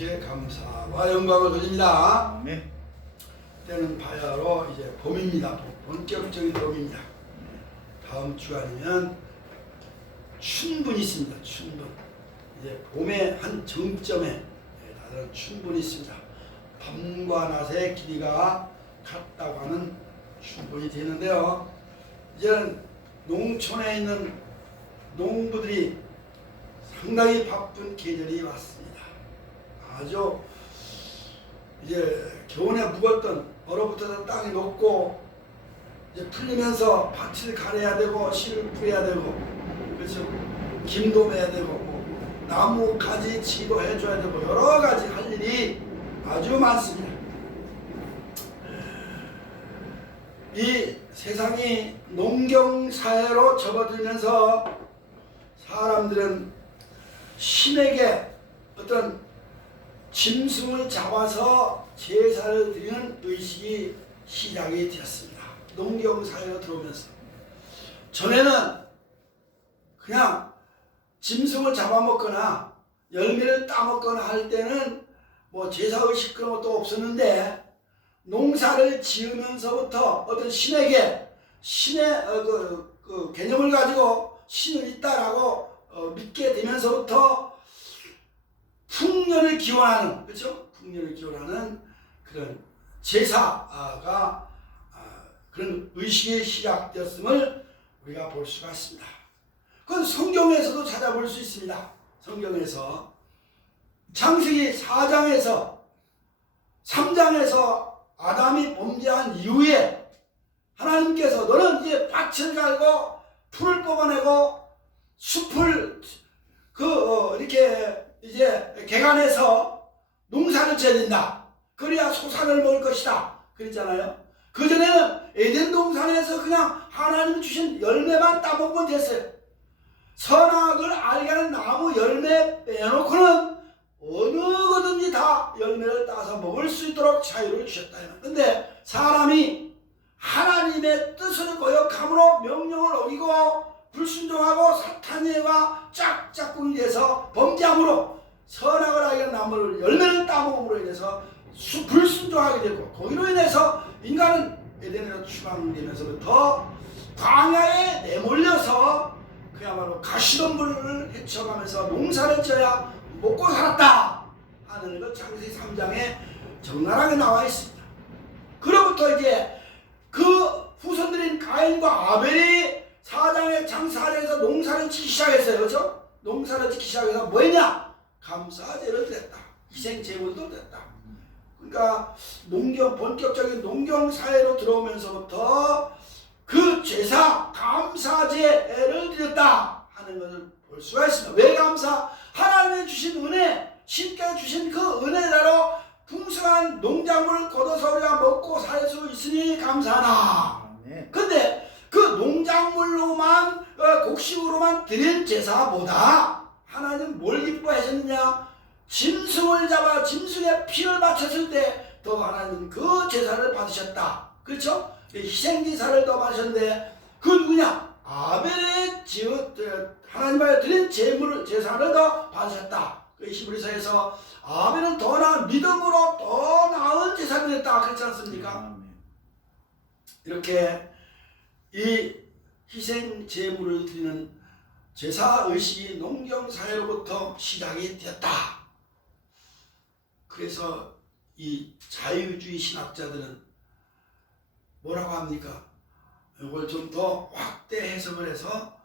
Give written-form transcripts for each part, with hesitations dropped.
하나님께 감사와 영광을 드립니다. 아멘. 때는 바야흐로 이제 봄입니다. 본격적인 봄입니다. 다음 주간이면 춘분이 있습니다. 춘분. 이제 봄의 한 정점에 다른 춘분이 있습니다. 밤과 낮의 길이가 같다고 하는 춘분이 되는데요. 이제는 농촌에 있는 농부들이 상당히 바쁜 계절이 왔습니다. 아주 이제 겨우내 묵었던 얼어붙었던 땅이 녹고 이제 풀리면서 밭을 가려야 되고 씨를 뿌려야 되고 그렇죠. 김도 매야 되고 나무 가지 치도 해줘야 되고 여러 가지 할 일이 아주 많습니다. 이 세상이 농경 사회로 접어들면서 사람들은 신에게 어떤 짐승을 잡아서 제사를 드리는 의식이 시작이 되었습니다. 농경 사회로 들어오면서 전에는 그냥 짐승을 잡아먹거나 열매를 따먹거나 할 때는 뭐 제사의식 그런 것도 없었는데 농사를 지으면서부터 어떤 신에게 신의 그 개념을 가지고 신은 있다라고 믿게 되면서부터 풍년을 기원하는 그렇죠? 풍년을 기원하는 그런 제사가 그런 의식이 시작되었음을 우리가 볼 수가 있습니다. 그건 성경에서도 찾아볼 수 있습니다. 성경에서 창세기 4장에서 3장에서 아담이 범죄한 이후에 하나님께서 너는 이제 밭을 갈고 풀을 뽑아내고 숲을 이렇게 이제 개간해서 농사를 지어야 된다. 그래야 소산을 먹을 것이다. 그랬잖아요. 그전에는 에덴 동산에서 그냥 하나님이 주신 열매만 따먹으면 됐어요. 선악을 알게 하는 나무 열매 빼놓고는 어느 거든지 다 열매를 따서 먹을 수 있도록 자유를 주셨다. 근데 사람이 하나님의 뜻을 거역함으로 명령을 어기고 불순종하고 사탄과 짝짝꿍이 돼서 범죄함으로 선악을 알게 하는 나무를 열매를 따먹음으로 인해서 불순종하게 되고 거기로 인해서 인간은 에덴에서 추방되면서부터 광야에 내몰려서 그야말로 가시덤불을 헤쳐가면서 농사를 지어야 먹고 살았다 하는 것 창세기 3장에 적나라하게 나와 있습니다. 그로부터 이제 그 후손들인 가인과 아벨이 4장의 장사에서 농사를 짓기 시작했어요. 그렇죠? 농사를 짓기 시작해서 뭐냐? 감사제를 드렸다. 희생제물도 드렸다. 그러니까 본격적인 농경 사회로 들어오면서부터 그 제사 감사제를 드렸다 하는 것을 볼 수가 있습니다. 왜 감사? 하나님이 주신 은혜, 신께 주신 그 은혜대로 풍성한 농작물을 거둬서 우리가 먹고 살 수 있으니 감사하다. 근데 그 농작물로만 곡식으로만 드린 제사보다 하나님 뭘 기뻐하셨느냐? 짐승을 잡아 짐승의 피를 바쳤을 때 더 하나님 그 제사를 받으셨다. 그렇죠? 희생제사를 더 받으셨는데 그 누구냐? 아벨의 하나님께 드린 제사를 더 받으셨다. 히브리서에서 아벨은 더 나은 믿음으로 더 나은 제사를 드렸다. 그렇지 않습니까? 이렇게 이 희생 제물을 드리는 제사의식이 농경사회로부터 시작이 되었다. 그래서 이 자유주의 신학자들은 뭐라고 합니까? 이걸 좀 더 확대 해석을 해서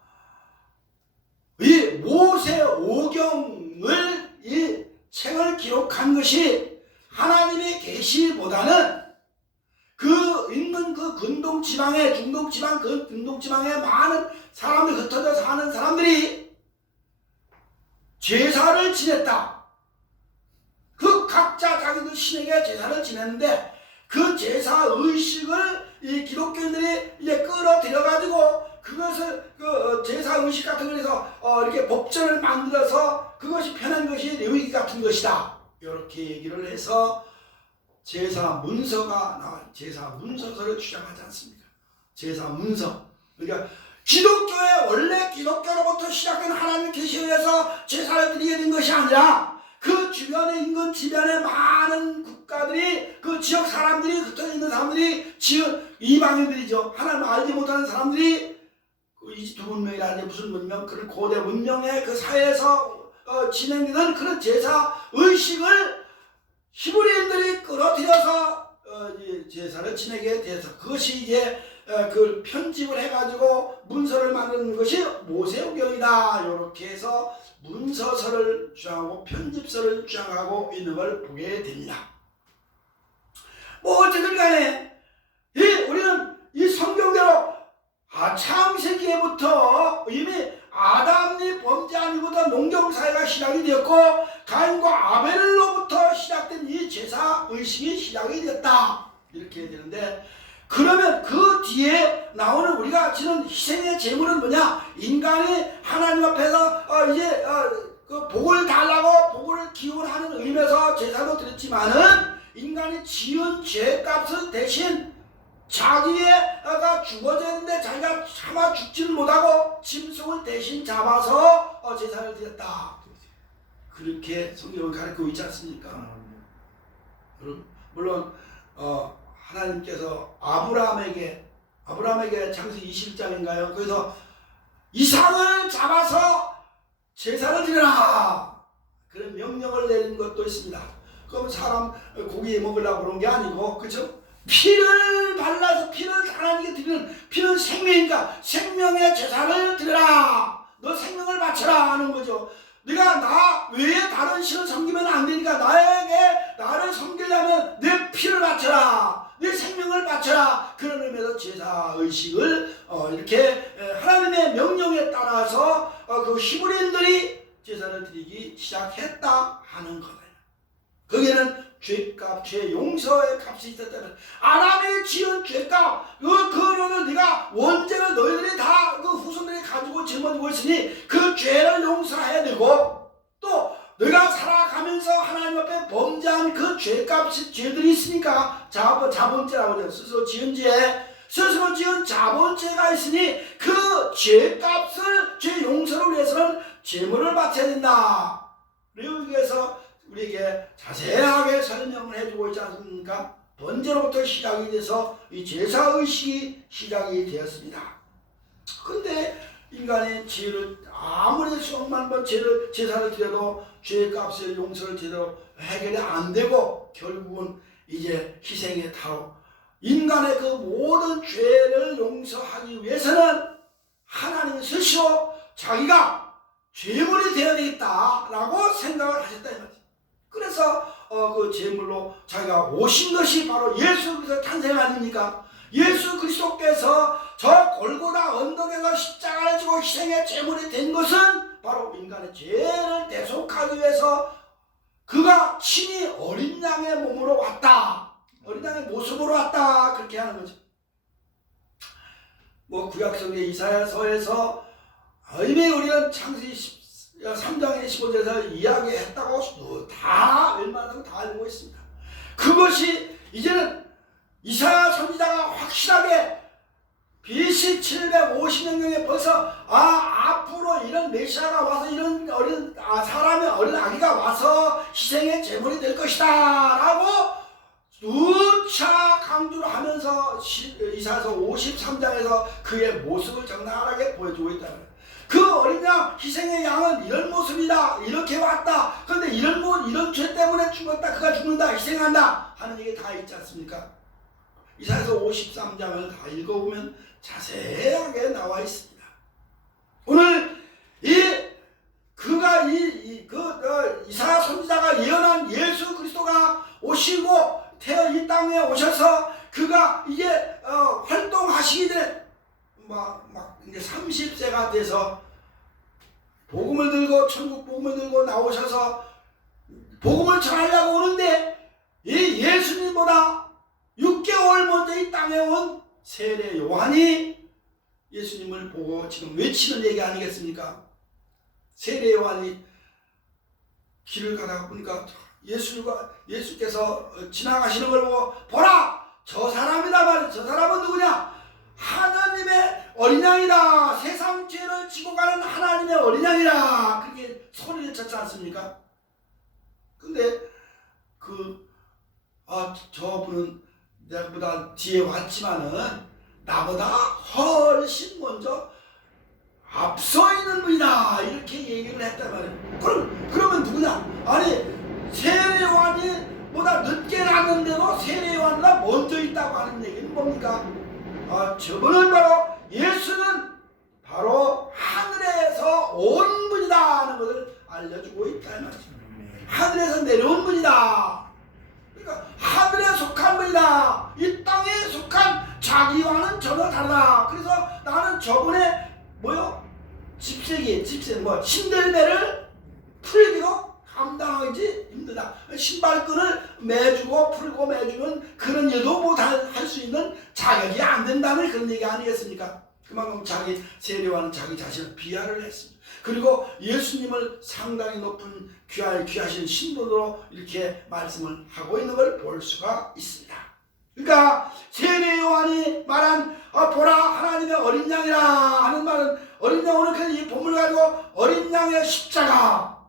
이 모세 오경을 이 책을 기록한 것이 하나님의 계시보다는 그 있는 그 근동 지방에 중동 지방 그 근동 지방에 많은 사람들이 흩어져 사는 사람들이 제사를 지냈다. 그 각자 자기들 신에게 제사를 지냈는데 그 제사 의식을 이 기독교인들이 이제 끌어들여 가지고 그것을 그 제사 의식 같은 거에서 이렇게 법전을 만들어서 그것이 편한 것이 레위기 같은 것이다. 이렇게 얘기를 해서 제사 문서가 나와 제사 문서서를 주장하지 않습니까? 제사 문서. 그러니까 기독교의 원래 기독교로부터 시작된 하나님의 계시에 의해서 제사를 드리게 된 것이 아니라 그 주변에 인근 주변에 많은 국가들이 그 지역 사람들이 흩어져 있는 사람들이 지역 이방인들이죠. 하나님 알지 못하는 사람들이 그 이집트 문명이라든지 무슨 문명 그 고대 문명의 그 사회에서 진행되는 그런 제사 의식을 히브리인들이 끌어들여서 제사를 지내게 돼서 그것이 이제 그걸 편집을 해가지고 문서를 만드는 것이 모세오경이다. 이렇게 해서 문서서를 주장하고 편집서를 주장하고 있는 걸 보게 됩니다. 뭐 어쨌든 간에 우리는 이 성경대로 창세기에부터 이미 아담이 범죄한 이후부터 농경사회가 시작이 되었고 가인과 아벨로부터 시작된 이 제사의식이 시작이 되었다. 이렇게 해야 되는데 그러면 그 뒤에 나오는 우리가 지는 희생의 제물은 뭐냐? 인간이 하나님 앞에서 그 복을 달라고 복을 기원하는 의미에서 제사도 드렸지만은 인간이 지은 죄값을 대신 자기가 죽어졌는데 자기가 차마 죽지를 못하고 짐승을 대신 잡아서 제사를 드렸다. 그렇게 성경을 가르치고 있지 않습니까? 물론 하나님께서 아브라함에게 창세기 20장인가요? 거기서 이삭을 잡아서 제사를 드려라 그런 명령을 내린 것도 있습니다. 그럼 사람 고기 먹으려고 그런 게 아니고 그렇죠? 피를 발라서 피를 하나님께 드리는 피는 생명이니까 생명의 제사를 드려라. 너 생명을 바쳐라 하는 거죠. 네가 나 외에 다른 신을 섬기면 안 되니까 나를 섬기려면 내 피를 바쳐라. 내 생명을 바쳐라. 그런 의미에서 제사의식을 이렇게 하나님의 명령에 따라서 그 히브리인들이 제사를 드리기 시작했다 하는 거다. 거기에는 죄값, 죄 용서의 값이 있었다면 아담이 지은 죄값 그거는 네가 원죄를 너희들이 다 그 후손들이 가지고 짊어지고 있으니 그 죄를 용서해야 되고 또 너희가 살아가면서 하나님 앞에 범죄한 그 죄값이 죄들이 있으니까 자본죄라고 해요. 스스로 지은 죄 스스로 지은 자본죄가 있으니 그 죄값을 죄 용서를 위해서는 제물을 바쳐야 된다. 여기에서 우리에게 자세하게 설명을 해주고 있지 않습니까? 번제로부터 시작이 돼서 이 제사의식이 시작이 되었습니다. 근데 인간의 죄를 아무리 수억만 번 제사를 드려도 죄값의 용서를 제대로 해결이 안 되고 결국은 이제 희생의 타로 인간의 그 모든 죄를 용서하기 위해서는 하나님 스스로 자기가 죄물이 되어야 되겠다라고 생각을 하셨다 이 말이죠. 그래서 그 제물로 자기가 오신 것이 바로 예수 그리스도 탄생 아닙니까? 예수 그리스도께서 저 골고다 언덕에서 십자가를 지고 희생의 제물이 된 것은 바로 인간의 죄를 대속하기 위해서 그가 친히 어린 양의 몸으로 왔다. 어린 양의 모습으로 왔다. 그렇게 하는 거죠. 뭐 구약성의 이사야서에서 이미 우리는 창세기 3장의 15절에서 이야기했다고 다 웬만하면 다 알고 있습니다. 그것이 이제는 이사야 선지자가 확실하게 BC 750년경에 벌써 앞으로 이런 메시아가 와서 이런 사람의 어린 아기가 와서 희생의 제물이 될 것이다 라고 누차 강조를 하면서 이사야서 53장에서 그의 모습을 적나라하게 보여주고 있다는 거예요. 그 어린 양 희생의 양은 이런 모습이다 이렇게 왔다. 그런데 이런 죄 때문에 죽었다 그가 죽는다 희생한다 하는 얘기 다 있지 않습니까? 이사야서 53장을 다 읽어보면 자세하게 나와 있습니다. 오늘 이사야 선지자가 예언한 예수 그리스도가 오시고 이 땅에 오셔서 그가 이제 활동하시기 전에 이제 30세가 돼서 복음을 들고 천국 복음을 들고 나오셔서 복음을 전하려고 오는데 이 예수님보다 6개월 먼저 이 땅에 온 세례 요한이 예수님을 보고 지금 외치는 얘기 아니겠습니까? 세례 요한이 길을 가다가 보니까 예수께서 지나가시는 걸 보고 보라! 저 사람이다 말이야. 저 사람은 누구냐? 하나님의 어린 양이다. 세상 죄를 지고 가는 하나님의 어린 양이다. 그렇게 소리를 쳤지 않습니까? 근데 저분은 내가보다 뒤에 왔지만은 나보다 훨씬 먼저 앞서 있는 분이다 이렇게 얘기를 했단 말이에요. 그러면 누구냐? 아니 세례요한이 보다 늦게 났는데도 세례요한보다 먼저 있다고 하는 얘기는 뭡니까? 저분은 바로 예수는 바로 하늘에서 온 분이다 하는 것을 알려주고 있다 말이죠. 하늘에서 내려온 분이다. 그러니까 하늘에 속한 분이다. 이 땅에 속한 자기와는 전혀 다르다. 그래서 나는 저분의 신들매를 풀기도 감당하기 힘들다. 신발끈을 매주고 풀고 매주는 그런 일도 못할 수 있는 자격이 안 된다는 그런 얘기 아니겠습니까? 그만큼 자기 세례와는 자기 자신을 비하를 했습니다. 그리고 예수님을 상당히 높은 귀하신 신분으로 이렇게 말씀을 하고 있는 걸 볼 수가 있습니다. 그러니까 세례 요한이 말한 보라 하나님의 어린 양이라 하는 말은 어린 양, 오늘 이 본문을 가지고 어린 양의 십자가,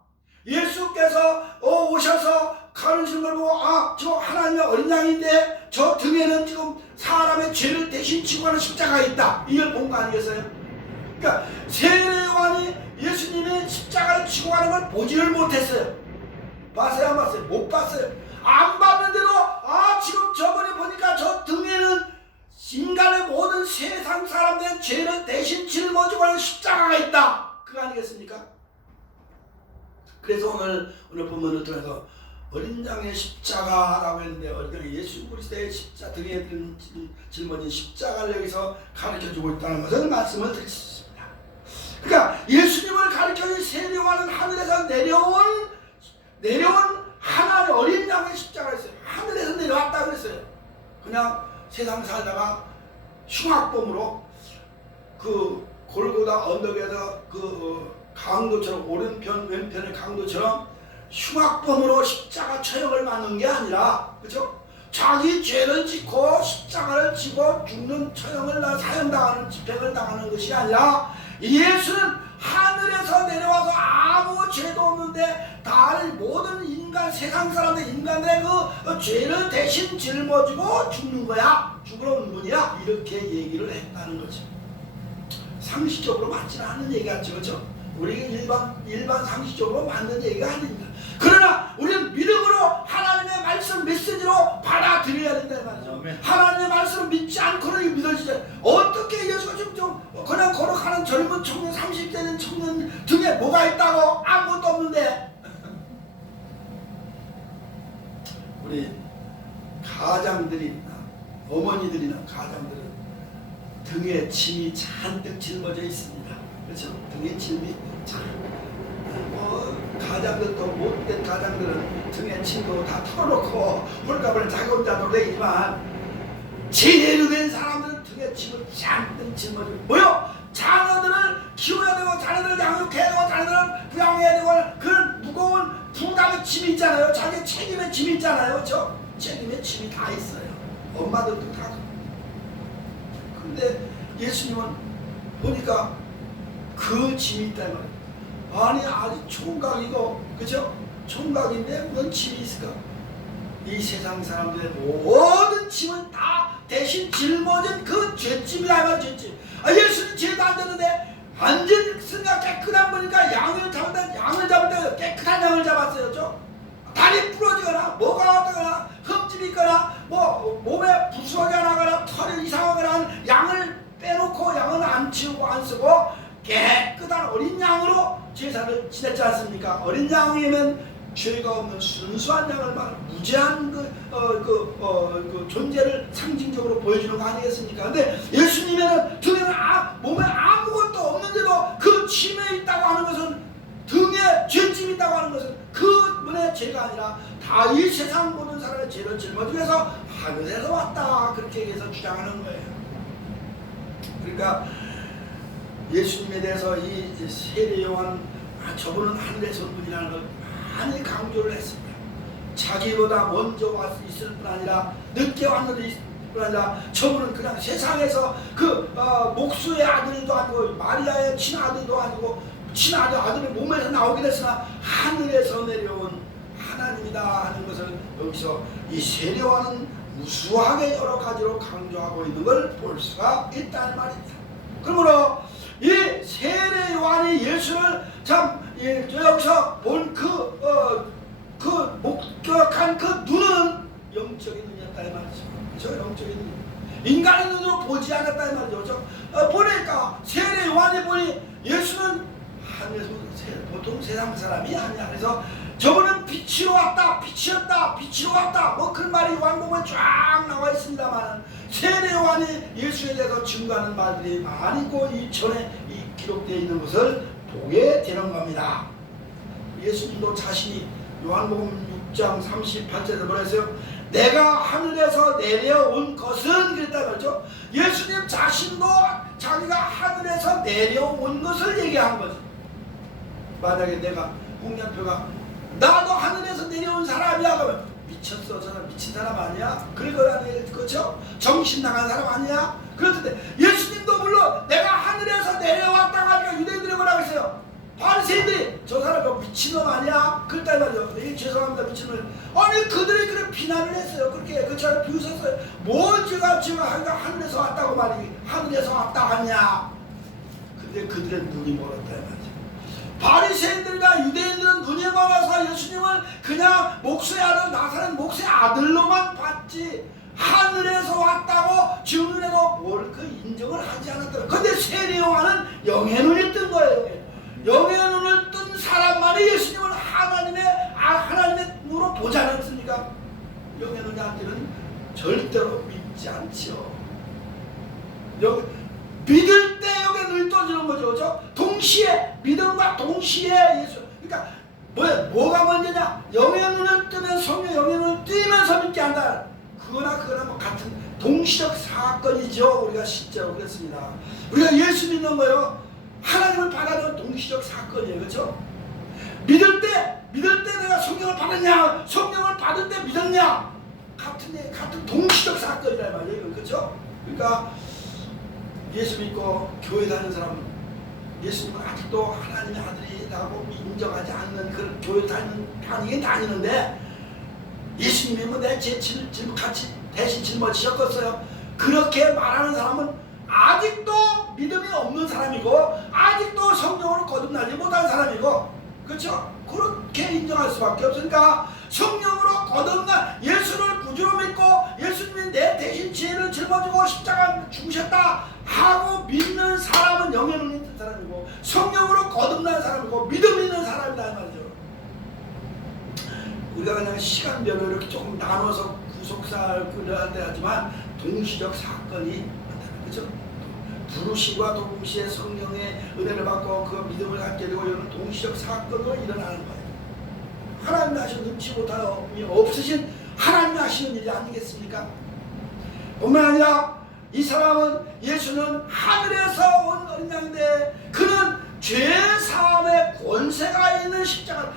예수께서 오셔서 가르치는 걸 보고 저 하나님의 어린 양인데 저 등에는 지금 사람의 죄를 대신 지고 가는 십자가가 있다, 이걸 본 거 아니겠어요? 그러니까 세례 요한이 예수님의 십자가를 지고 가는 걸 보지를 못했어요. 봤어요 안 봤어요? 못 봤어요. 안 봤는데도 지금 저번에 보니까 저 등에는 인간의 모든 세상 사람들의 죄를 대신 짊어지고 가는 십자가가 있다, 그거 아니겠습니까? 그래서 오늘 본문을 통해서 어린 양의 십자가라고 했는데, 어린 양이 예수 그리스도의 등에 짊어진 십자가를 여기서 가르쳐주고 있다는 것을 말씀을 드렸습니다. 그러니까 예수님을 가르쳐준 세례 요한은 하늘에서 내려온 하나의 어린 양의 십자가가 있어요. 하늘에서 내려왔다 그랬어요. 그냥 세상 살다가 흉악범으로 그 골고다 언덕에서 강도처럼, 오른편 왼편의 강도처럼 흉악범으로 십자가 처형을 받는 게 아니라, 그죠? 자기 죄를 짓고 십자가를 지고 죽는 처형을 사형당하는, 집행을 당하는 것이 아니라 예수는 하늘에서 내려와서 아무 죄도 없는데 다른 모든 인간, 세상 사람들, 인간들의 그 죄를 대신 짊어지고 죽는 거야, 죽으러 온 분이야, 이렇게 얘기를 했다는 거죠. 상식적으로 맞지는 않은 얘기 같죠, 그렇죠? 우리가 일반 상식적으로 맞는 얘기가 아닙니다. 그러나 우리는 믿음으로 하나님의 말씀 메시지로 받아들여야 된다 말이죠. 하나님의 말씀을 믿지 않고는 믿어지죠. 어떻게 예수가 좀 그냥 걸어가는 젊은 청년, 30대는 청년 등에 뭐가 있다고? 아무것도 없는데. 우리 가장들이나 어머니들이나 가장들은 등에 짐이 잔뜩 짊어져 있습니다. 그렇죠? 등에 짐이 가장들도, 못된 가장들은 등에 짐도 다 털어놓고 홀가분을 자기 혼자 놀래지만, 제대로 된 사람들은 등에 짐을 잔뜩 짊어지고 자녀들을 키워야 되고, 자녀들을 양육해야 되고, 자녀들을 부양해야 되고, 그런 무거운 부담의 짐이 있잖아요. 자기 책임의 짐이 있잖아요. 그렇죠? 책임의 짐이 다 있어요. 엄마들도 다. 근데 예수님은 보니까 그 짐이 있다는 거예요. 아니 아주 총각이고, 그죠? 총각인데 무슨 짐이 있을까? 이 세상 사람들의 모든 짐은 다 대신 짊어진 그 죄짐이라 말이야, 죄짐. 예수님 죄도 안 됐는데 완전 승가 깨끗한 거니까 양을 잡을 때 깨끗한 양을 잡았어요, 그죠? 다리 부러지거나 뭐가 어떠거나 흠집이 있거나 몸에 부수하게 나거나 털이 이상하거나 하는 양을 빼놓고, 양은 안 치우고 안 쓰고 깨끗한 어린 양으로 제사를 지냈지 않습니까? 어린 양이면 죄가 없는 순수한 양을 무죄한 그 존재를 상징적으로 보여주는 거 아니겠습니까? 근데 예수님에는 등에는 몸에 아무것도 없는데도 그 짐에 있다고 하는 것은, 등에 죄짐이 있다고 하는 것은 그 분의 죄가 아니라 다 이 세상 모든 사람의 죄를 짊어지기 위해서 하늘에서 왔다, 그렇게 해서 주장하는 거예요. 그러니까 예수님에 대해서 이 세례 요한, 저분은 하늘에서 온 분이라는 걸 많이 강조를 했습니다. 자기보다 먼저 왔을 뿐 아니라 늦게 왔는데 뿐 아니라 저분은 그냥 세상에서 목수의 아들도 아니고 마리아의 친아들도 아니고 친아들의 몸에서 나오긴 했으나 하늘에서 내려온 하나님의 됩니다 하는 것을 여기서 이 세례와는 무수하게 여러 가지로 강조하고 있는 걸 볼 수가 있다는 말입니다. 그러므로 이 세례 요한이 예수를 참 여기서 본 그 목격한 그 눈은 영적인 눈이었다 이 말이죠. 그렇죠? 영적인 눈. 인간의 눈으로 보지 않았다 이 말이죠. 그렇죠? 보니까 세례 요한이 보니 예수는 하늘에서 보통 세상 사람이 아니야. 그래서 저분은 빛으로 왔다, 빛이었다, 빛으로 왔다. 뭐 그런 말이 요한복음에 쫙 나와 있습니다만 세례 요한이 예수에 대해서 증거하는 말들이 많이 있고 이전에 기록되어 있는 것을 보게 되는 겁니다. 예수님도 자신이 요한복음 6장 38절에서 뭐라 했어요? 내가 하늘에서 내려온 것은 그랬다 말이죠. 예수님 자신도 자기가 하늘에서 내려온 것을 얘기한 거죠. 만약에 내가 홍련표가 나도 하늘에서 내려온 사람이야 그러면 미쳤어, 저 사람 미친 사람 아니야? 그렇죠? 정신 나간 사람 아니야? 그렇던데 예수님도 물론 내가 하늘에서 내려왔다고 하니까 유대인들이 뭐라고 했어요? 바리새인들이 저 사람 미친놈 아니야? 그랬단 말이죠. 죄송합니다 미친놈. 아니 그들이 그런 비난을 했어요. 그렇게 그 차를 비웃었어요. 뭘 제가 하늘에서 왔다고 말이 하늘에서 왔다 하냐? 근데 그들의 눈이 멀었다 이 말이죠. 바리새인들이나 유대인들은 눈이 멀어서 예수님을 그냥 목수의 아들 나사렛 목수의 아들로만 봤지 하늘에서 왔다고 증언해도 뭘 그 인정을 하지 않았더라. 근데 세례 요한은 영의 눈이 뜬 거예요. 영의 눈을 뜬 사람만이 예수님을 하나님의 눈으로 보지 않았습니까? 영의 눈이 안 뜨면 절대로 믿지 않지요. 믿을 때 영의 눈이 떠지는 거죠. 그렇죠? 동시에 믿음과 동시에 예수. 그러니까 뭐가 먼저냐? 영의 눈을 뜨면 성령 영의 눈을 뜨면서 믿게 한다. 그거나 뭐 같은 동시적 사건이죠. 우리가 실제로 그랬습니다. 우리가 예수 믿는 거요. 하나님을 받아들인 동시적 사건이에요. 그렇죠? 믿을 때 내가 성령을 받았냐? 성령을 받을 때 믿었냐? 같은 동시적 사건이란 말이에요. 그렇죠? 그러니까 예수 믿고 교회 다니는 사람은 예수님을 아직도 하나님의 아들이라고 인정하지 않는 그런 교회 다니긴 다니는데 예수님이 뭐 내 같이 대신 짊어지셨겠어요. 그렇게 말하는 사람은 아직도 믿음이 없는 사람이고 아직도 성령으로 거듭나지 못한 사람이고 그렇죠? 그렇게 인정할 수밖에 없으니까 성령으로 거듭난 예수를 구주로 믿고 예수님이 내 대신 죄를 짊어지고 십자가 죽으셨다 하고 믿는 사람은 영의 눈이 있는 사람이고 성령으로 거듭난 사람이고 믿음 있는 사람이다 말이죠. 우리가 그냥 시간별로 이렇게 조금 나눠서 구속사를 하지만 동시적 사건이 그렇죠? 부르심과 동시에 성령의 은혜를 받고 그 믿음을 갖게 되고 이런 동시적 사건으로 일어나는 거예요. 하나님이 하신 눈치 못함이 없으신 하나님이 하시는 일이 아니겠습니까? 뿐만 아니라 이 사람은 예수는 하늘에서 온 어린 양인데 그는 죄사함의 권세가 있는 십자가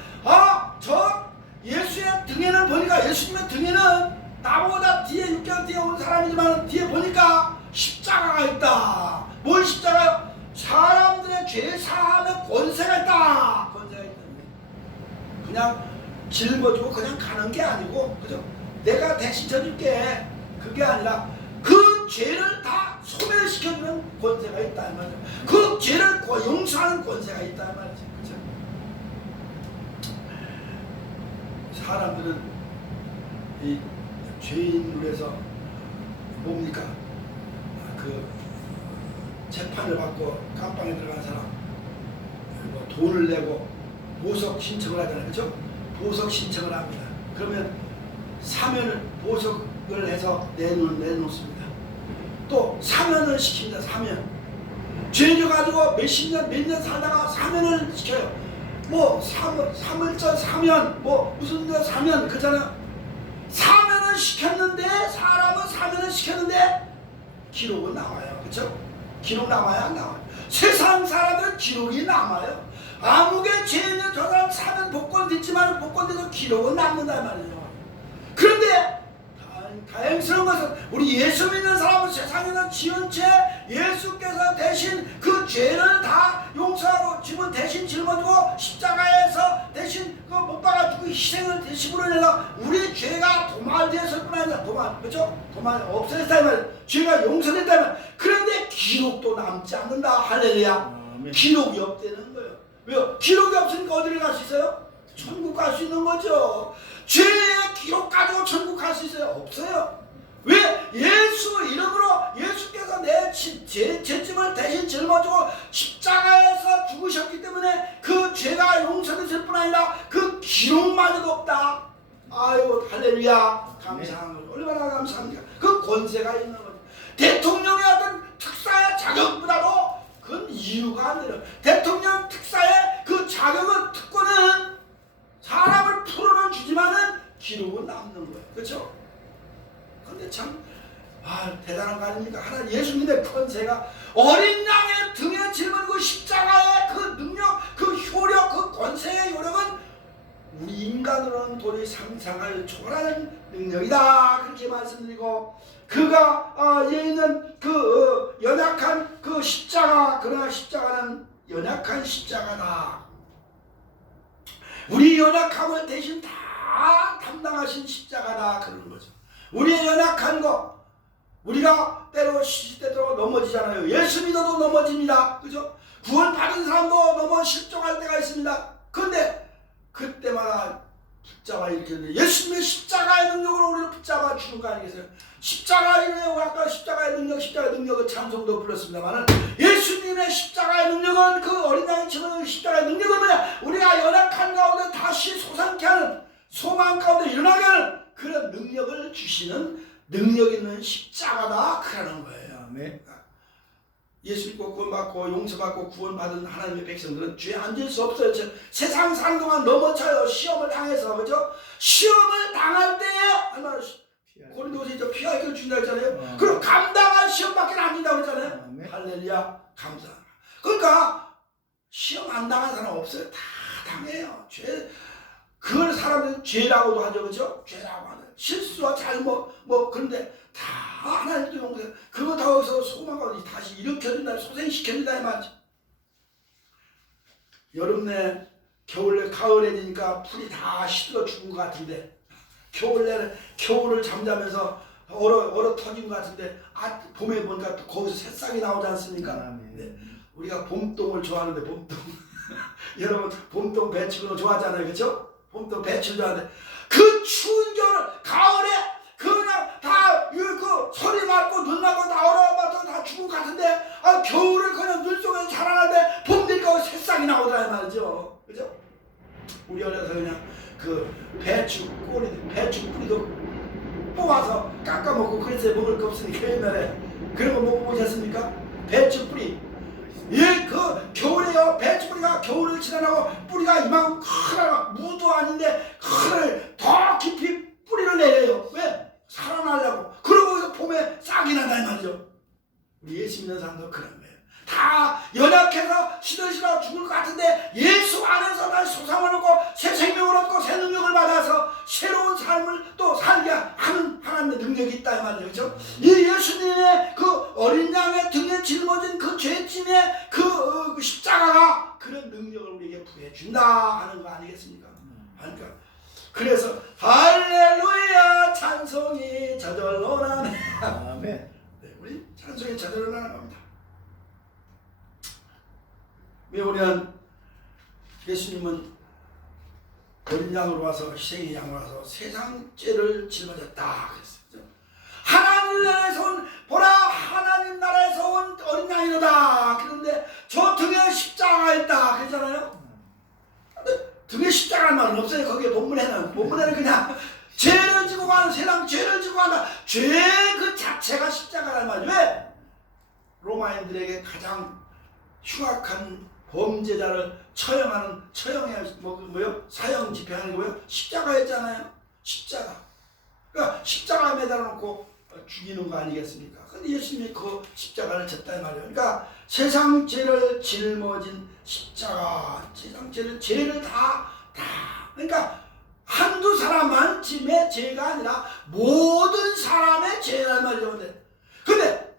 저 예수의 등에는 보니까 예수님의 등에는 나보다 뒤에 6개월 뒤에 온 사람이지만 뒤에 보니까 십자가가 있다. 뭘 십자가요? 사람들의 죄사함의 권세가 있다. 권세가 있다. 그냥 짊어지고 그냥 가는 게 아니고 그죠? 내가 대신 져줄게. 그게 아니라 그 죄를 다 소멸시켜주는 권세가 있다 이 말이죠. 그 죄를 용서하는 권세가 있다 이 말이죠. 그죠? 사람들은 이 죄인 눈에서 뭡니까? 그 재판을 받고 감방에 들어간 사람 뭐 돈을 내고 보석 신청을 하잖아요. 그렇죠? 보석 신청을 합니다. 그러면 사면을 보석을 해서 내놓습니다. 또 사면을 시킵니다. 사면. 죄져 가지고 몇십 년 몇 년 살다가 사면을 시켜요. 뭐 사물절 사면 뭐 무슨 사면 그잖아. 사면을 시켰는데 사람은 사면을 시켰는데 기록은 나와요. 그렇죠? 기록 남아야 안 나와요. 세상 사람들은 기록이 남아요. 아무개 죄는 저 사람 사면 복권 됐지만 복권 돼도 기록은 남는단 말이에요. 그런데 다행스러운 것은 우리 예수 믿는 사람은 세상에는 지은 죄 예수께서 대신 그 죄를 다 용서하고 지문 대신 짊어지고 십자가에서 대신 그 못 박아주고 희생을 대신으로 내가 우리 죄가 도말되었을 뿐 아니라 그렇죠? 도말 없어졌다면 죄가 용서됐다면 그런데 기록도 남지 않는다. 할렐루야. 기록이 없다는 거예요. 왜요? 기록이 없으니까 어디를 갈 수 있어요? 천국 갈 수 있는 거죠. 죄의 기록 가지고 천국 갈 수 있어요? 없어요. 왜? 예수 이름으로 예수께서 내 죄짐을 대신 짊어지고 십자가에서 죽으셨기 때문에 그 죄가 용서됐을 뿐 아니라 그 기록마저도 없다. 아유 할렐루야. 감사한 거죠. 얼마나 감사합니까? 그 권세가 있는 거죠. 대통령의 어떤 특사의 자격보다도 그건 이유가 안 돼요. 대통령 특사의 그 자격은 특권은 사람을 풀어는 주지만은 기록은 남는 거예요. 그렇죠? 근데 참 대단한 거 아닙니까? 하나님 예수님의 권세가 어린 양의 등에 짊어지고 십자가의 그 능력, 그 효력, 그 권세의 효력은 우리 인간으로는 도저히 상상할 초월하는 능력이다. 그렇게 말씀드리고 그가 있는 그 연약한 그 십자가, 그러나 십자가는 연약한 십자가다. 우리 연약함을 대신 다 담당하신 십자가다. 그런 거죠. 우리의 연약한 거 우리가 때로 시시때때로 넘어지잖아요. 예수 믿어도 넘어집니다. 그죠? 구원 받은 사람도 넘어 실족할 때가 있습니다. 그런데 그때마다 붙잡아 일으켰는데 예수님의 십자가의 능력으로 우리를 붙잡아 주는 거 아니겠어요? 십자가의 능력, 아까 십자가의 능력은 찬송도 불렀습니다만 예수님의 십자가의 능력은 그 어린 양이 치는 십자가의 능력은 뭐냐? 우리가 연약한 가운데 다시 솟아나게 하는 소망 가운데 일어나게 하는 그런 능력을 주시는 능력 있는 십자가다 그러는 거예요. 네. 예수 믿고 구원받고 용서받고 구원받은 하나님의 백성들은 죄에 앉을 수 없어요. 세상 사는 동안 넘어져요. 시험을 당해서. 그죠? 시험을 당할 때에 얼마나 고린도서에 저 피할 길을 준다 했잖아요. 그럼 감당할 시험밖에 안 준다고 했잖아요. 할렐루야. 감사합니다. 그러니까 시험 안 당한 사람 없어요. 다 당해요. 죄 그걸 사람들은 죄라고도 하죠. 그죠? 죄라고 하는 실수와 잘못 그런데 다 하나님도 용서 그거 다 거기서 소망을 다시 일으켜준다. 소생시켜준다 이 말이죠. 여름 내 겨울 내 가을에 되니까 풀이 다 시들어 죽은 것 같은데 겨울을 잠자면서 얼어 터진 것 같은데 봄에 보니까 또 거기서 새싹이 나오지 않습니까? 네. 우리가 봄동을 좋아하는데 봄동 여러분 봄동 배추를 좋아하잖아요. 그렇죠? 봄동 배추를 좋아하는데 그 추운 가을에 그냥 다 그 소리 맞고 눈 맞고 다 얼어맞고 다 죽은 것 같은데 겨울을 그냥 눈 속에서 자라는데 봄 되니까 새싹이 나오더라 말이죠. 그죠? 우리 어려서 그냥 그 배추 뿌리도 뽑아서 깎아 먹고 그래서 먹을 거 없으니까 옛날에 그런 거 먹어보셨습니까? 배추 뿌리. 예, 그 겨울에요. 배추 뿌리가 겨울을 지나고 뿌리가 이만큼 커요. 무도 아닌데 커를 더 깊이 뿌리를 내려요. 왜? 살아나려고. 그러고 봄에 싹이 난다 이 말이죠. 우리 예수 믿는 사람도 그런 거예요. 다 연약해서 시들시들 죽을 것 같은데 예수 안에서 다시 소상을 얻고 새 생명을 얻고 새 능력을 받아서 새로운 삶을 또 살게 하는 하나님의 능력이 있다 이 말이죠. 그렇죠? 이 예수님의 그 어린 양의 등에 짊어진 그 죄짐의 그 십자가가 그런 능력을 우리에게 부여준다 하는 거 아니겠습니까? 그러니까 그래서 할렐루야 찬송이 저절로 나네. 아멘. 네, 우리 찬송이 저절로 나는 겁니다. 왜 우리는 예수님은 어린 양으로 와서 희생의 양으로 와서 세상 죄를 짊어졌다 그랬어요. 하나님 나라에서 온 보라 하나님 나라에서 온 어린 양이로다. 그런데 저 등에 십자가가 있다 그랬잖아요. 근데 등에 십자가는 말은 없어요. 거기에 본문에는 그냥 죄를 지고 가는 세상 죄를 지고 간다. 죄 그 자체가 십자가란 말이에요. 왜? 로마인들에게 가장 흉악한 범죄자를 사형 집행하는 게 뭐예요? 십자가였잖아요. 십자가. 그러니까 십자가에 매달아놓고 죽이는 거 아니겠습니까? 근데 예수님이 그 십자가를 졌다 이 말이에요. 그러니까 세상 죄를 짊어진 십자가, 세상 죄를 다 그러니까 한두 사람만 짐의 죄가 아니라 모든 사람의 죄라는 말이죠. 근데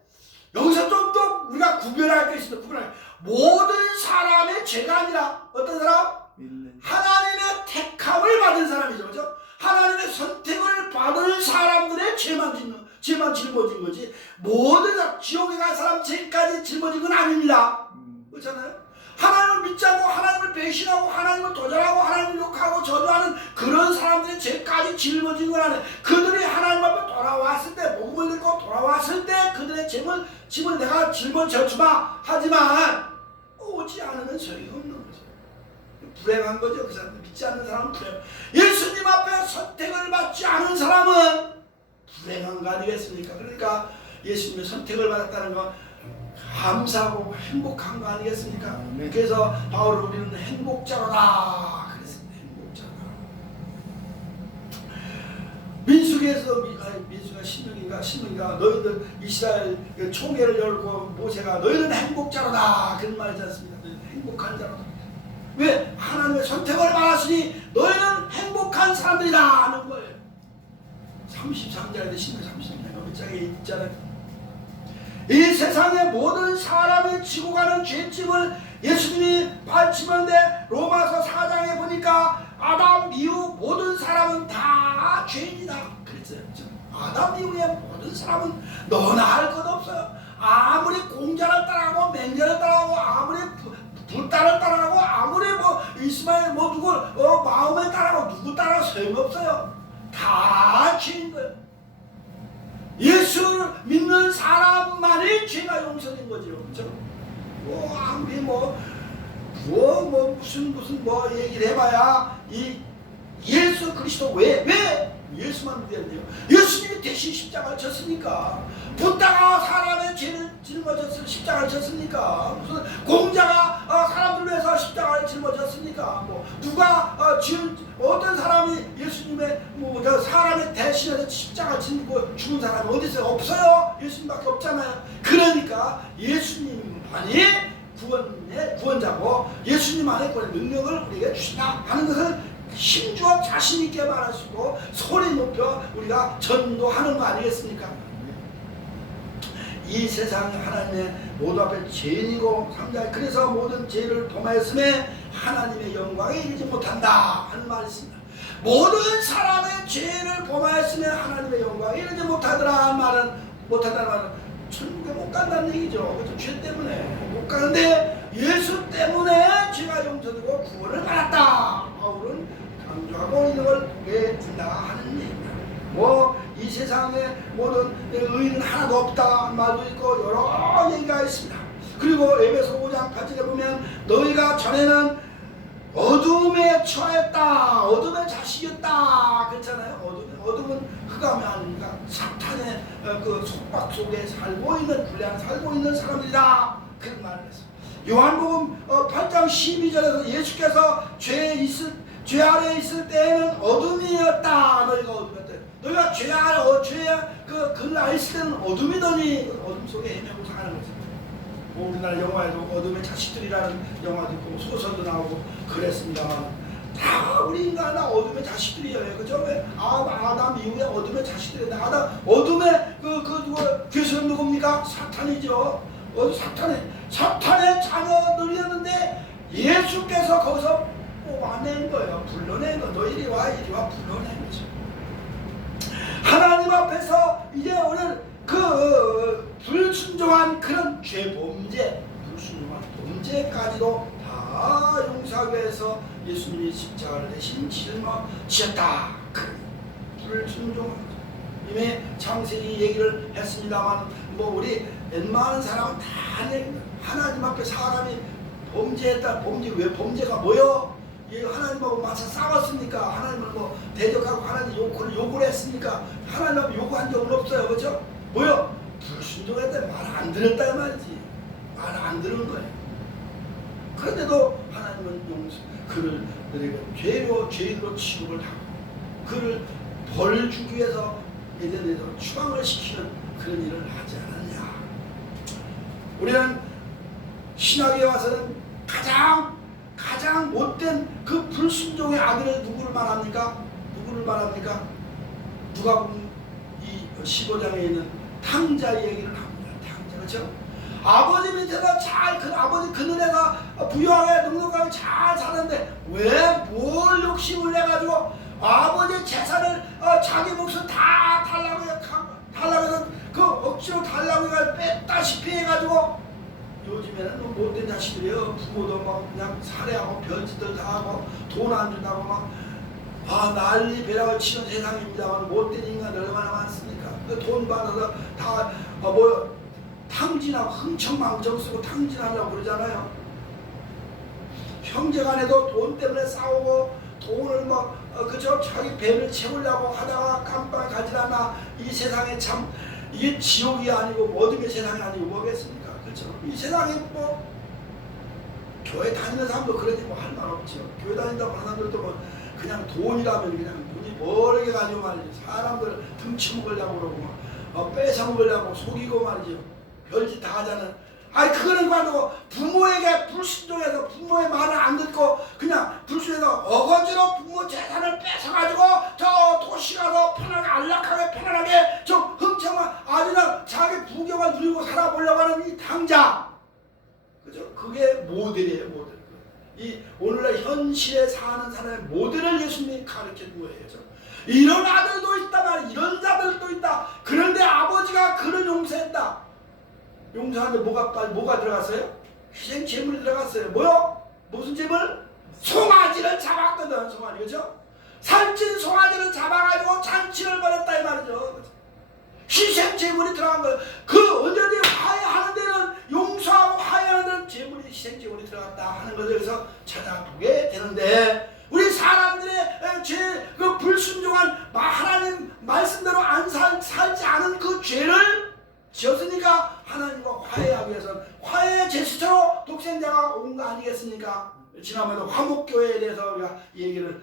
여기서 좀 더 우리가 구별할 게 있습니다. 모든 사람의 죄가 아니라 어떤 사람? 하나님의 택함을 받은 사람이죠. 그렇죠? 하나님의 선택을 받은 사람들의 죄만 짊어진 거지, 모든 지옥에 간 사람 죄까지 짊어진 건 아닙니다. 그렇잖아요? 하나님을 믿지 않고 하나님을 배신하고 하나님을 도전하고 하나님을 욕하고 저주하는 그런 사람들의 죄까지 짊어진 건 아니에요. 그들이 하나님 앞에 돌아왔을 때, 복음을 듣고 돌아왔을 때 그들의 짐을 내가 짊어져 주마 하지만 오지 않으면 소용이 없는 거죠. 불행한 거죠. 그 사람 믿지 않는 사람은 불행. 예수님 앞에 선택을 받지 않은 사람은 불행한 거 아니겠습니까? 그러니까 예수님의 선택을 받았다는 건 감사하고 행복한 거 아니겠습니까? 그래서 바울은 우리는 행복자로다 그랬습니다. 행복자로다. 민수가 신명인가 너희들 이스라엘 총회를 열고 모세가 너희는 행복자로다 그런 말이지 않습니까? 너희는 행복한 자로다. 왜? 하나님의 선택을 받았으니 너희는 행복한 사람들이다 하는 거예요. 33절에 신명 33절 밑장에 있잖아요. 이 세상의 모든 사람이 지고 가는 죄짐을 예수님이 발치는데 로마서 4장에 보니까 아담 이후 모든 사람은 다 죄인이다 그랬어요. 아담 이후에 모든 사람은 너나 할 것 없어요. 아무리 공자를 따라가고 맹자를 따라가고 아무리 붓다를 따라가고 아무리 이스마엘 누굴 마음에 따라가고 누구 따라가고 소용없어요. 다 죄인 거예요. 예수를 믿는 사람만이 죄가 용서된 거죠. 그렇죠? 아무리 무슨 얘기를 해봐야 이 예수 그리스도 왜 예수만 믿어야 돼요? 예수님이 대신 십자가를 졌으니까. 붓다가 사람의 죄를 짊어졌을 십자가를 졌습니까? 무슨 공자가 사람들 위해서 십자가를 짊어졌습니까? 누가 어떤 사람이 예수님의 사람의 대신해서 십자가 짊고 죽은 사람이 어디 있어요? 없어요. 예수님밖에 없잖아요. 그러니까 예수님만이 구원자고 예수님 안에 그런 능력을 우리에게 주시다 하는 것을 힘주어 자신 있게 말할 수 있고 소리 높여 우리가 전도하는 거 아니겠습니까? 이 세상이 하나님의 모두 앞에 죄인이고 3장 그래서 모든 죄를 범하였음에 하나님의 영광에 이르지 못한다 하는 말이 있습니다. 모든 사람의 죄를 범하였음에 하나님의 영광에 이르지 못하더라 못한다는 말은 천국에 못 간다는 얘기죠. 그렇죠? 죄 때문에 못 가는데 예수 때문에 죄가 용서되고 구원을 받았다. 바울은 강조하고 있는 걸 왜 준다 하는 얘기입니다. 이 세상에 모든 의인은 하나도 없다 말도 있고 여러 얘기가 있습니다. 그리고 에베소 5장 8절에 보면 너희가 전에는 어둠에 처했다, 어둠의 자식이었다 그렇잖아요. 어둠은 흑암이 아닙니까? 사탄의 그 속박 속에 살고 있는 사람들이다 그런 말을 했어요. 요한복음 8장 12절에서 예수께서 죄 아래 있을 때에는 어둠이었다. 너희가 어둠이었다. 너희가 죄의 그 아래 있을 때는 어둠이더니 어둠 속에 헤매고 사는 거죠. 우리나라 영화에도 어둠의 자식들이라는 영화도 있고 소설도 나오고 그랬습니다. 다 우리 인간은 어둠의 자식들이에요. 그죠? 왜? 아담 이후에 어둠의 자식들이에요. 어둠의 괴수는 누굽니까? 사탄이죠. 사탄의 자녀들이었는데 예수께서 거기서 뽑아낸 거예요. 불러낸 거. 너 이리 와 불러낸 거죠. 하나님 앞에서 이제 오늘 불순종한 그런 불순종한 범죄까지도 다 용서하기 위해서 예수님이 십자가를 대신 짊어지셨다. 불순종한 이미 창세기 얘기를 했습니다만 우리 웬만한 사람은 다 하나님 앞에 사람이 범죄했다. 왜 범죄가 뭐요? 하나님하고 맞서 싸웠습니까? 하나님을 대적하고 하나님 욕을 했습니까? 하나님 앞에 요구한 적은 없어요. 그렇죠? 뭐요? 불순종했다. 말 안 들었다 말이지. 말 안 들은 거예요. 그런데도 하나님은 그를 죄인으로 취급을 하고 그를 벌 주기 위해서 예전에도 추방을 시키는 그런 일을 하지 않았냐. 우리는 신학에 와서는 가장 못된 그 불순종의 아들을 누구를 말합니까? 누구를 말합니까? 누가복음 이 15장에 있는 탕자 얘기를 합니다. 탕자, 그렇죠? 아버지 밑에서 그 아버지 그늘에서 부유하게 넉넉하게 잘 사는데 왜 뭘 욕심을 내가지고 아버지 재산을 자기 몫을 다 달라고 해서 그 억지로 달라고 해서 뺐다시피 해가지고 요즘에는 못된 자식들이요. 부모도 막 그냥 살해하고 별짓들 다 하고 돈 안 준다고 막 난리 배락을 치는 세상입니다만 못된 인간들 얼마나 많습니까? 그 돈 받아서 다 탕진하고 흥청망청 쓰고 탕진하려고 그러잖아요. 형제간에도 돈 때문에 싸우고 돈을 그저 자기 배를 채우려고 하다가 깜빡 가지라나 이 세상에 참 이게 지옥이 아니고 어둠의 세상이 아니고 뭐겠습니까? 그렇죠? 이 세상에 교회 다니는 사람도 그러지 할 말 없죠. 교회 다닌다고 하는 사람들도 그냥 돈이라면 그냥 눈이 멀게 가지고 말이죠. 사람들 등치 먹으려고 그러고 뺏어 먹으려고 속이고 말이죠. 별짓 다 하자는. 그거는 봐도 부모에게 불순종해서 부모의 말을 안 듣고 그냥 불순해서 어거지로 부모 재산을 뺏어가지고 저 도시 가서 편하게 안락하게 편안하게 좀 흥청한 아주 그냥 자기 부경을 누리고 살아보려고 하는 이 탕자. 그죠? 그게 모델이에요, 모델. 이 오늘날 현실에 사는 사람의 모델을 예수님이 가르쳐 준 거예요. 이런 아들도 있다만 이런 자들도 있다. 그런데 아버지가 그를 용서했다. 용서하는데 뭐가 들어갔어요? 희생 제물이 들어갔어요. 뭐요? 무슨 제물? 송아지를 잡았거든. 송아지, 그죠? 살찐 송아지를 잡아가지고 잔치를 벌였다 이 말이죠. 희생 제물이 들어간 거예요. 그 언제든지 화해하는 데는 용서하고 화해하는 데는 제물이 희생 제물이 들어갔다 하는 것을 여기서 찾아보게 되는데 우리 사람들의 그 불순종한 하나님 말씀대로 안 살지 않은 그 죄를 지었으니까 하나님과 화해하기 위해서는 화해의 제스처로 독생자가 온 거 아니겠습니까? 지난번에 화목교회에 대해서 우리가 얘기를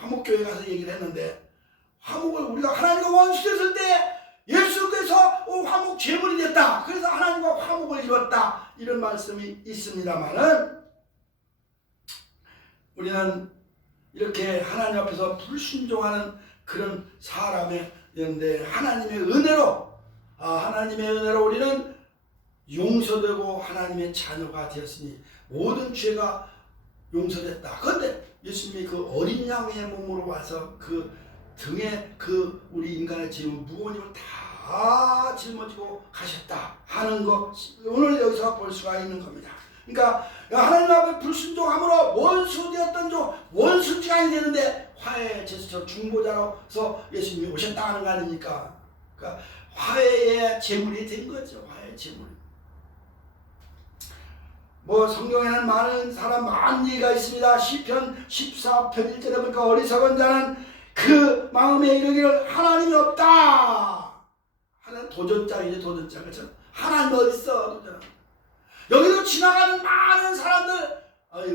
화목교회 가서 얘기를 했는데 화목을 우리가 하나님과 원수됐을 때 예수께서 화목 제물이 됐다. 그래서 하나님과 화목을 이뤘다. 이런 말씀이 있습니다만은 우리는 이렇게 하나님 앞에서 불순종하는 그런 사람이었는데 하나님의 은혜로 우리는 용서되고 하나님의 자녀가 되었으니 모든 죄가 용서됐다. 그런데 예수님이 그 어린 양의 몸으로 와서 그 등에 그 우리 인간의 짐을 무거운 힘을 다 짊어지고 가셨다 하는 거 오늘 여기서 볼 수가 있는 겁니다. 그러니까 하나님 앞에 불순종함으로 원수되었던 원수지간이 되는데 화해의 제스처 중보자로서 예수님이 오셨다 하는 거 아닙니까? 그러니까 화해의 제물이 된 거죠. 화해의 제물. 성경에는 많은 얘기가 있습니다. 시편 14편 1절에 보니까 어리석은 자는 그 마음에 이르기를 하나님이 없다. 하나님 도전장이죠. 도전장. 그렇죠? 하나님 어디 있어? 도전. 여기로 지나가는 많은 사람들 할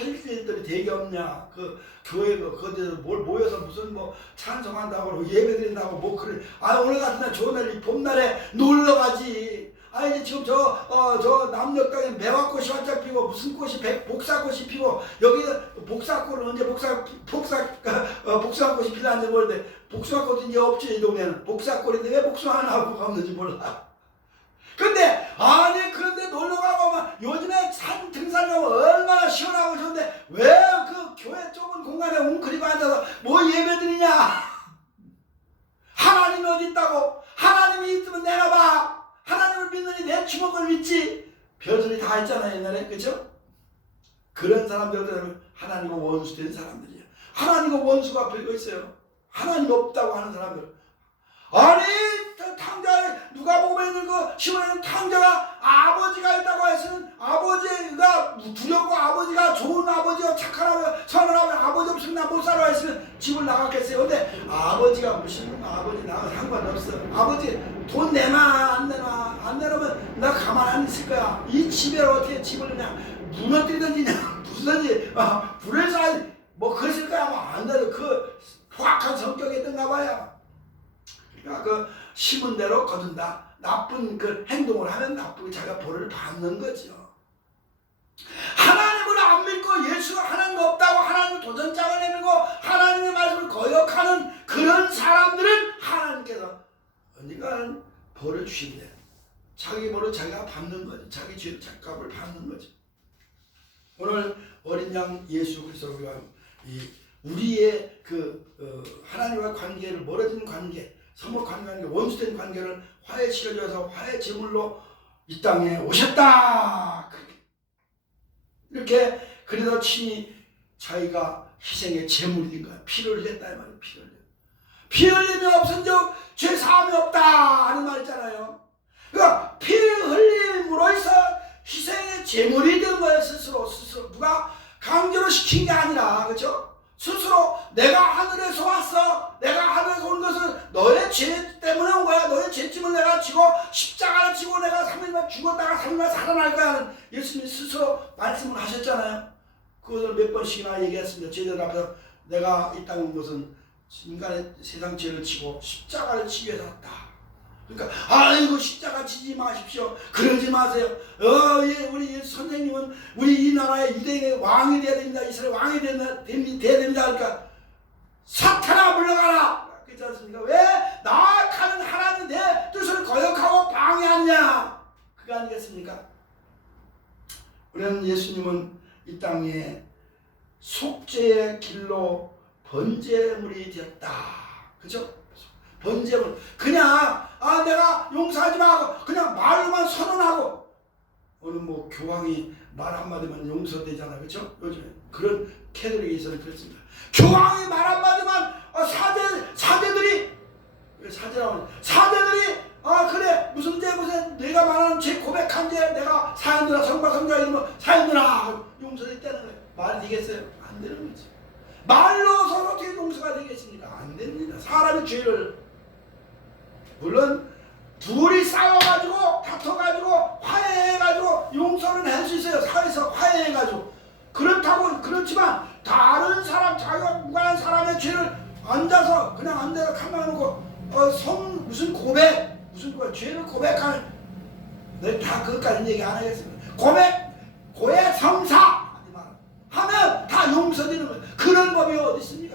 일들이 되게 없냐. 그 교회 거기서 모여서 무슨 찬송한다고 그러고 예배 드린다고 그래. 오늘 같은 날 좋은 날 봄날에 놀러 가지. 이제 지금 저 남녘땅에 매화꽃이 활짝 피고 무슨 꽃이 복사꽃이 피고 여기는 복사꽃은 언제 복숭아꽃이 피는지 모르는데 복숭아꽃은 이제 없지. 이 동네는 복사꽃인데 왜 복숭아 하나가 없는지 몰라. 근데 그런데 놀러 가고 요즘에 산 등산 가면 얼마나 시원하고 좋은데 왜 그 교회 좁은 공간에 웅크리고 앉아서 예배 드리냐? 하나님이 어디 있다고? 하나님이 있으면 내려봐. 하나님을 믿느니 내 주먹을 믿지. 별소리 다 했잖아요 옛날에. 그죠? 그런 사람들은 하나님과 원수된 사람들이에요. 하나님과 원수가 별거 있어요. 하나님 없다고 하는 사람들. 탕자에 누가복음에 있는 그 시원한 탕자가 아버지가 있다고 했으면 아버지가 두렵고 아버지가 좋은 아버지가 착한 아버지 선한 아버지 없으면 나 못 살아 했으면 집을 나갔겠어요. 근데 아버지가 무슨 아버지 나가 상관없어. 아버지 돈 내놔 안 내놓으면 나 가만 안 있을 거야. 이 집에 어떻게 집을 그냥 무너뜨리든지 무슨지 불을 쏴 그랬을 거야. 안 돼도 그 포악한 성격이었던가 봐요. 그러니까 그 심은 대로 거둔다. 나쁜 그 행동을 하면 나쁘게 자기가 벌을 받는 거죠. 하나님을 안 믿고 뭐 예수가 하나님 없다고 하나님 도전장을 내밀고 하나님의 말씀을 거역하는 그런 사람들은 하나님께서 언젠가는 벌을 주신대. 자기 벌을 자기가 받는 거지. 자기 죄의 값을 받는 거지. 오늘 어린 양 예수 그리스도가 우리의 하나님과 관계를 멀어진 관계, 서먹 관계, 원수된 관계를 화해시켜줘서 화해 제물로 이 땅에 오셨다. 이렇게 그래서 친히 자기가 희생의 제물이 된 거야. 피를 흘렸다 이 말이에요. 피를 흘려. 피 흘림이 없은 적 죄 사함이 없다 하는 말 있잖아요. 그러니까 피 흘림으로서 희생의 제물이 된 거예요. 스스로 누가 강제로 시킨 게 아니라, 그렇죠? 스스로 내가 하늘에서 왔어. 내가 하늘에서 온 것은 너의 죄 때문에 온 거야. 너의 죄짐을 내가 지고 십자가를 지고 내가 3일만 죽었다가 3일만 살아날 거야 하는 예수님이 스스로 말씀을 하셨잖아요. 그것을 몇 번씩이나 얘기했습니다. 제자들 앞에서 내가 이 땅에 온 것은 인간의 세상 죄를 지고 십자가를 지기 위해서 왔다. 그러니까 아이고 십자가 지지 마십시오. 그러지 마세요. 우리 선생님은 우리 이 나라의 유대인의 왕이 돼야 됩니다. 이스라엘 왕이 돼야 됩니다. 그러니까 사탄아 물러가라. 그렇지 않습니까? 왜 나아가는 하나님 내 뜻을 거역하고 방해하느냐. 그거 아니겠습니까? 우리는 예수님은 이 땅에 속죄의 길로 번제물이 되었다. 그죠? 번제물. 그냥 내가 용서하지 마 그냥 말로만 선언하고, 오늘 뭐 교황이 말 한마디만 용서되잖아. 그렇죠? 요즘에 그런 캐톨릭에서는 그렇습니다. 교황이 말 한마디만 사제들이 그래 무슨 내가 말하는 죄 고백한 죄 내가 사형들아 성박성자 이러면 사형들아 용서됐다는 거예요. 말이 되겠어요? 안 되는 거지. 말로서 어떻게 용서가 되겠습니까? 안 됩니다. 사람의 죄를, 물론 둘이 싸워가지고 다퉈가지고 화해해가지고 용서는 할 수 있어요. 사회에서 화해해가지고. 그렇지만 다른 사람, 자기가 무관한 사람의 죄를 앉아서 가만히 놓고 무슨 고백, 죄를 고백하는, 다 그것까지 얘기 안 하겠습니다. 고해 성사 하면 다 용서되는 거예요. 그런 법이 어디 있습니까?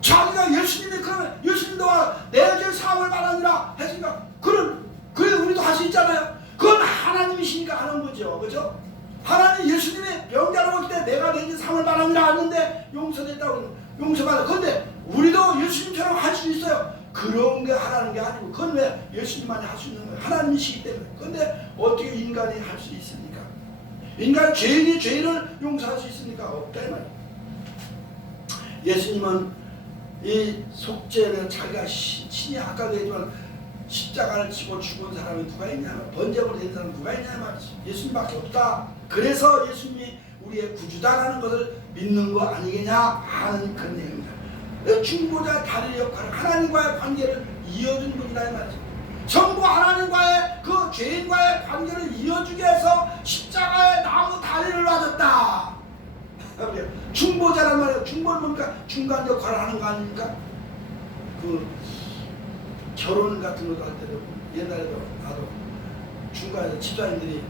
자기가 예수님이 그러면 예수님도 내 죄 사함을 받았느라 했으니까 그래 우리도 할 수 있잖아요. 그건 하나님이시니까 하는 거죠. 그죠? 하나님 예수님이 병자로 올 때 내가 내 죄 사함을 받았느라 하는데 용서됐다고 용서받아. 그런데 우리도 예수님처럼 할 수 있어요. 그런 게 하라는 게 아니고, 그건 왜 예수님만이 할 수 있는 거예요. 하나님이시기 때문에. 그런데 어떻게 인간이 할 수 있습니까? 인간 죄인이 죄인을 용서할 수 있습니까? 없다 이 말이에요. 예수님은 이 속죄는 자기가 친히 아까도 얘기했지만 십자가를 지고 죽은 사람이 누가 있냐, 번제물이 된 사람이 누가 있냐 말이지. 예수님밖에 없다. 그래서 예수님이 우리의 구주다라는 것을 믿는 거 아니겠냐 하는 그런 얘기입니다. 중보자 다리 역할을, 하나님과의 관계를 이어준 분이라 이 말이죠. 전부 하나님과의 그 죄인과의 관계를 이어주기 위해서 십자가에 나무 다리를 놔줬다. 중보자란 말이에요. 중보는 뭡니까? 중간 역할을 하는 거 아닙니까? 결혼 같은 것도 할 때도 옛날에도 나도 중간에 집사님들이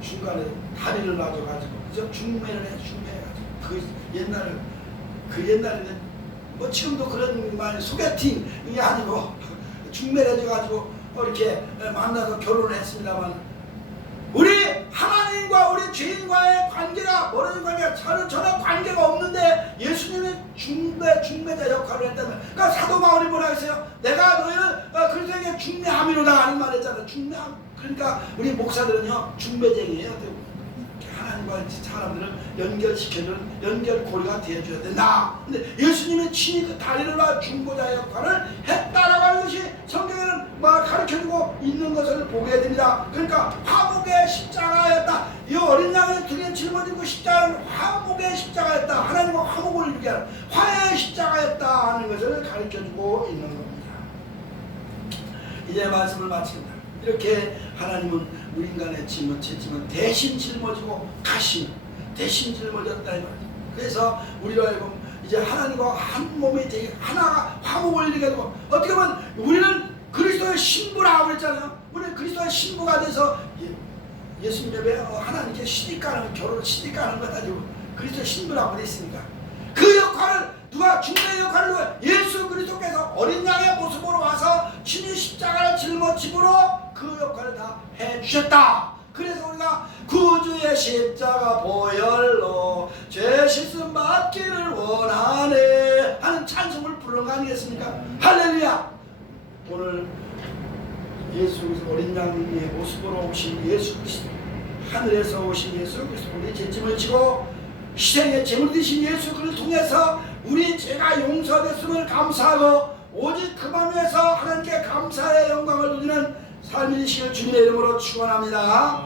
중간에 다리를 놔줘가지고, 그죠? 중매를 해, 중매해가지고. 그 옛날에는 뭐 지금도 그런 말, 소개팅이 아니고 중매를 해줘가지고 이렇게 만나서 결혼을 했습니다만, 우리 하나님과 우리 죄인과의 관계가 멀어진 관계가 전혀 관계가 없는데 예수님이 중매자 역할을 했다면, 그러니까 사도 바울이 뭐라 했어요? 내가 너희를 그리스도에게 중매함이로다 하는 말 했잖아요. 중매함. 그러니까 우리 목사들은요 중매쟁이에요. 하나님과 사람들을 연결시켜주는 연결고리가 되어줘야 된다. 근데 예수님이 친히 그 다리를 놔 중보자 역할을 했다라고 하는 것이 성경에는 가르쳐주고 있는 것을 보게 됩니다. 그러니까 화목의 십자가였다. 이 어린 양의 등에 짊어지고 십자가는 화목의 십자가였다. 하나님과 화목을 이루게 하는 화해의 십자가였다 하는 것을 가르쳐주고 있는 겁니다. 이제 말씀을 마칩니다. 이렇게 하나님은 우리 인간의 짐은 대신 짊어지고 가시는, 대신 짊어졌다 이 말이죠. 그래서 우리로 하여금 이제 하나님과 한 몸이 되게 하나가 화목을 이루게 되고, 어떻게 보면 우리는 그리스도의 신부라고 그랬잖아요. 우리는 그리스도의 신부가 돼서 예수님 예배 하나님께 시집가는 결혼을 시집가는 것 가지고 그리스도 신부라고 되어 있습니까? 그 역할을 누가 중보의 역할을 누가 예수 그리스도께서 어린 양의 모습으로 와서 친히 십자가를 짊어짐으로 그 역할을 다 해주셨다. 그래서 우리가 구주의 십자가 보혈로 죄 씻음 받기를 원하네 하는 찬송을 부르는 거 아니겠습니까? 할렐루야. 오늘 예수 그리스도 어린 양의 모습으로 오신 예수 그리스도, 하늘에서 오신 예수 그리스도, 우리 죄짐을 지고 희생의 제물 되신 예수 그리스도를 통해서 우리 죄가 용서됐음을 감사하고 오직 그만 위해서 하나님께 감사의 영광을 누리는 삶이 되시길 주님의 이름으로 축원합니다.